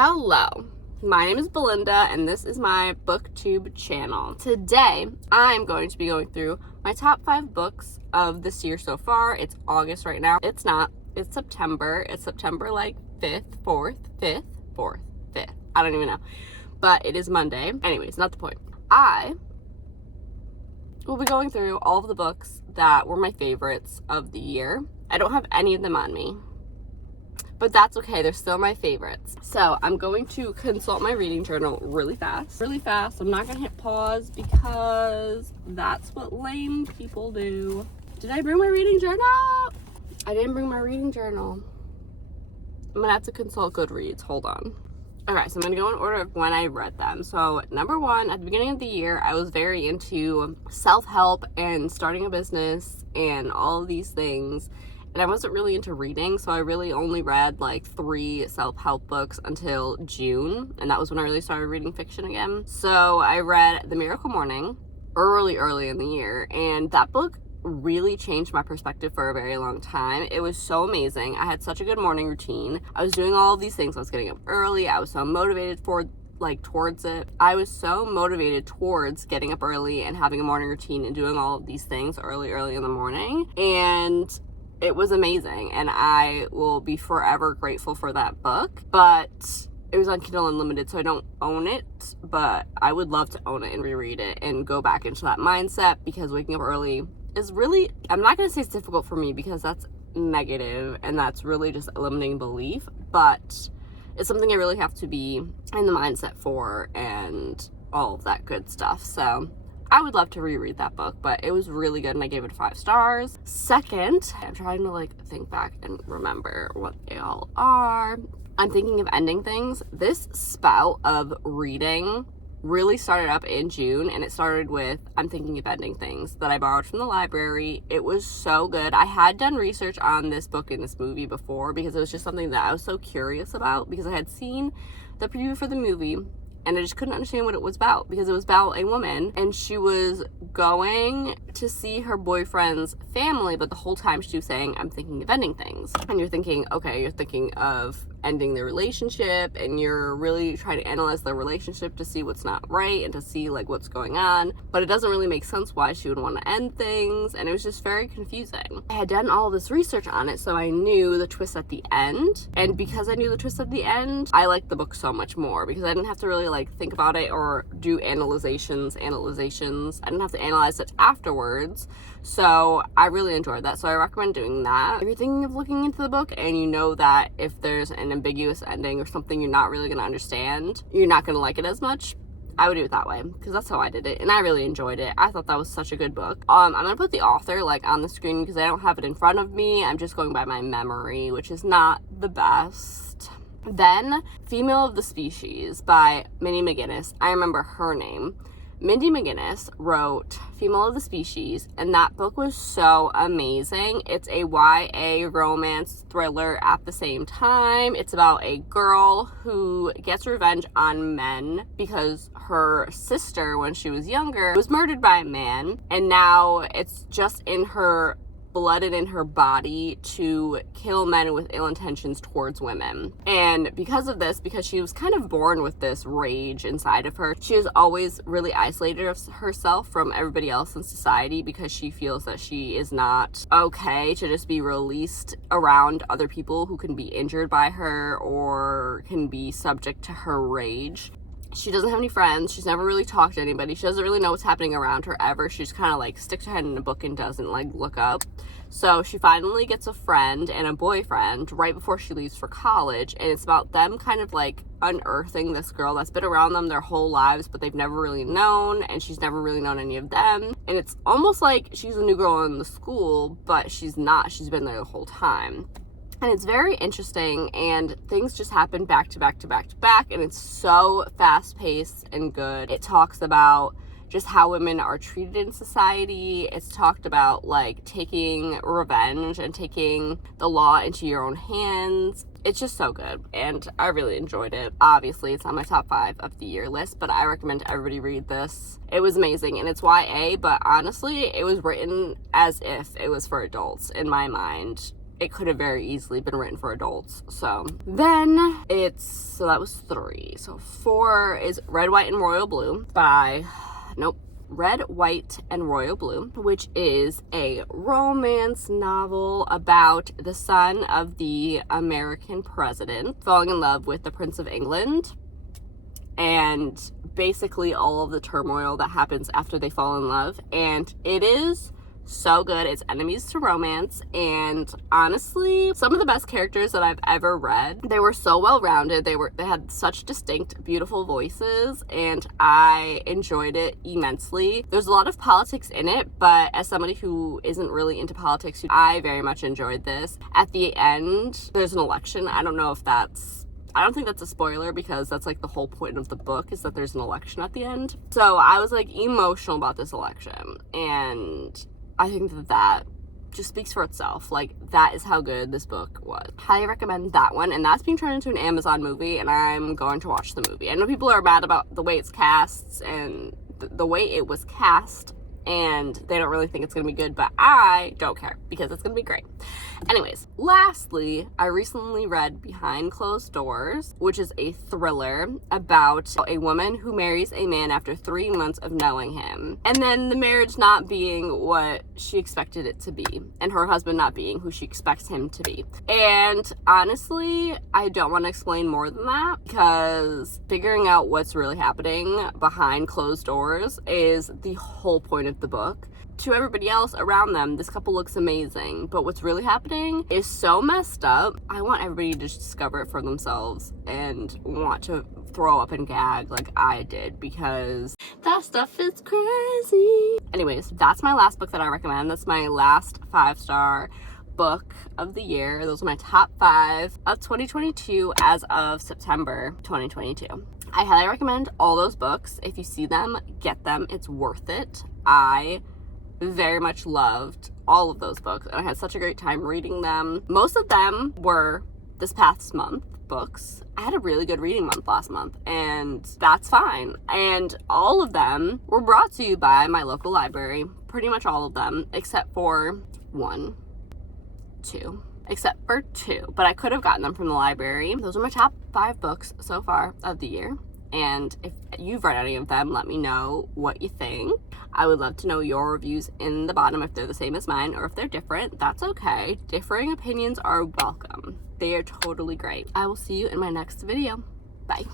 Hello, my name is Belinda and this is my booktube channel. Today I'm going to be going through my top 5 books of this year so far. It's August right now. It's not. It's September. It's September like 5th, 4th, 5th, 4th, 5th. I don't even know. But it is Monday. Anyways, not the point. I will be going through all of the books that were my favorites of the year. I don't have any of them on me, but that's okay. They're still my favorites. So I'm going to consult my reading journal really fast. I'm not gonna hit pause because that's what lame people do. Did I bring my reading journal? I didn't bring my reading journal. I'm gonna have to consult GOODREADS. Hold on. Okay, so I'm gonna go in order of when I read them. So number 1, at the beginning of the year, I was very into self-help and starting a business and all of these things. And I wasn't really into reading, so I really only read like 3 self-help books until June, and that was when I really started reading fiction again. So I read The Miracle Morning early in the year, and that book really changed my perspective for a very long time. It was so amazing. I had such a good morning routine. I was doing all of these things. I was getting up early. I was so motivated towards it. I was so motivated towards getting up early and having a morning routine and doing all of these things early in the morning, and it was amazing, and I will be forever grateful for that book. But it was on Kindle Unlimited, so I don't own it, but I would love to own it and reread it and go back into that mindset, because waking up early is really, I'm not going to say it's difficult for me because that's negative and that's really just a limiting belief, but it's something I really have to be in the mindset for and all of that good stuff. So I would love to reread that book, but it was really good and I gave it 5 stars. Second, I'm trying to think back and remember what they all are. I'm thinking of ending things. This spout of reading really started up in June, and it started with I'm Thinking of Ending Things that I borrowed from the library. It was so good. I had done research on this book and this movie before because it was just something that I was so curious about, because I had seen the preview for the movie and I just couldn't understand what it was about, because it was about a woman and she was going to see her boyfriend's family, but the whole time she was saying, I'm thinking of ending things. And you're thinking, okay, you're thinking of ending the relationship, and you're really trying to analyze the relationship to see what's not right and to see what's going on, but it doesn't really make sense why she would want to end things, and it was just very confusing. I had done all this research on it, so I knew the twist at the end, and because I knew the twist at the end, I liked the book so much more, because I didn't have to really think about it or do analyzations. I didn't have to analyze it afterwards, so I really enjoyed that. So I recommend doing that. If you're thinking of looking into the book and you know that if there's an ambiguous ending or something you're not really going to understand, you're not going to like it as much, I would do it that way, because that's how I did it, and I really enjoyed it. I thought that was such a good book. I'm going to put the author on the screen because I don't have it in front of me. I'm just going by my memory, which is not the best. Then Female of the Species by Mindy McGinnis. I remember her name. Mindy McGinnis wrote Female of the Species, and that book was so amazing. It's a YA romance thriller at the same time. It's about a girl who gets revenge on men because her sister, when she was younger, was murdered by a man, and now it's just in her blood and in her body to kill men with ill intentions towards women. And because of this, because she was kind of born with this rage inside of her, she has always really isolated herself from everybody else in society, because she feels that she is not okay to just be released around other people who can be injured by her or can be subject to her rage. She doesn't have any friends. She's never really talked to anybody. She doesn't really know what's happening around her ever. She just kind of sticks her head in a book and doesn't look up. So she finally gets a friend and a boyfriend right before she leaves for college, and it's about them kind of unearthing this girl that's been around them their whole lives, but they've never really known, and she's never really known any of them. And it's almost like she's a new girl in the school, but she's not. She's been there the whole time. And it's very interesting, and things just happen back to back to back to back, and it's so fast-paced and good. It talks about just how women are treated in society. It's talked about taking revenge and taking the law into your own hands. It's just so good, and I really enjoyed it. Obviously, it's on my top 5 of the year list, but I recommend everybody read this. It was amazing, and it's YA, but honestly, it was written as if it was for adults in my mind. it could have very easily been written for adults. So then so that was 3. So 4 is Red, White, and Royal Blue by, Red, White, and Royal Blue, which is a romance novel about the son of the American president falling in love with the Prince of England, and basically all of the turmoil that happens after they fall in love. And it is so good. It's enemies to romance, and honestly, some of the best characters that I've ever read. They were so well rounded. They had such distinct, beautiful voices, and I enjoyed it immensely. There's a lot of politics in it, but as somebody who isn't really into politics, I very much enjoyed this. At the end, there's an election. I don't think that's a spoiler, because that's like the whole point of the book, is that there's an election at the end. So I was like emotional about this election, and I think that just speaks for itself. Like, that is how good this book was. Highly recommend that one, and that's being turned into an Amazon movie, and I'm going to watch the movie. I know people are mad about the way it's cast and the way it was cast, and they don't really think it's gonna be good, but I don't care, because it's gonna be great. Anyways, lastly, I recently read Behind Closed Doors, which is a thriller about a woman who marries a man after 3 months of knowing him, and then the marriage not being what she expected it to be, and her husband not being who she expects him to be. And honestly, I don't want to explain more than that, because figuring out what's really happening behind closed doors is the whole point of the book. To everybody else around them, this couple looks amazing, but what's really happening is so messed up. I want everybody to just discover it for themselves and want to throw up and gag like I did, because that stuff is crazy. Anyways, that's my last book that I recommend. That's my last 5-star book of the year. Those are my top 5 of 2022 as of September 2022. I highly recommend all those books. If you see them, get them. It's worth it. I very much loved all of those books, and I had such a great time reading them. Most of them were this past month books. I had a really good reading month last month, and that's fine. And all of them were brought to you by my local library. Pretty much all of them, except for 2, but I could have gotten them from the library. Those are my top 5 books so far of the year. And if you've read any of them, let me know what you think. I would love to know your reviews in the bottom, if they're the same as mine, or if they're different. That's okay. Differing opinions are welcome. They are totally great. I will see you in my next video. Bye.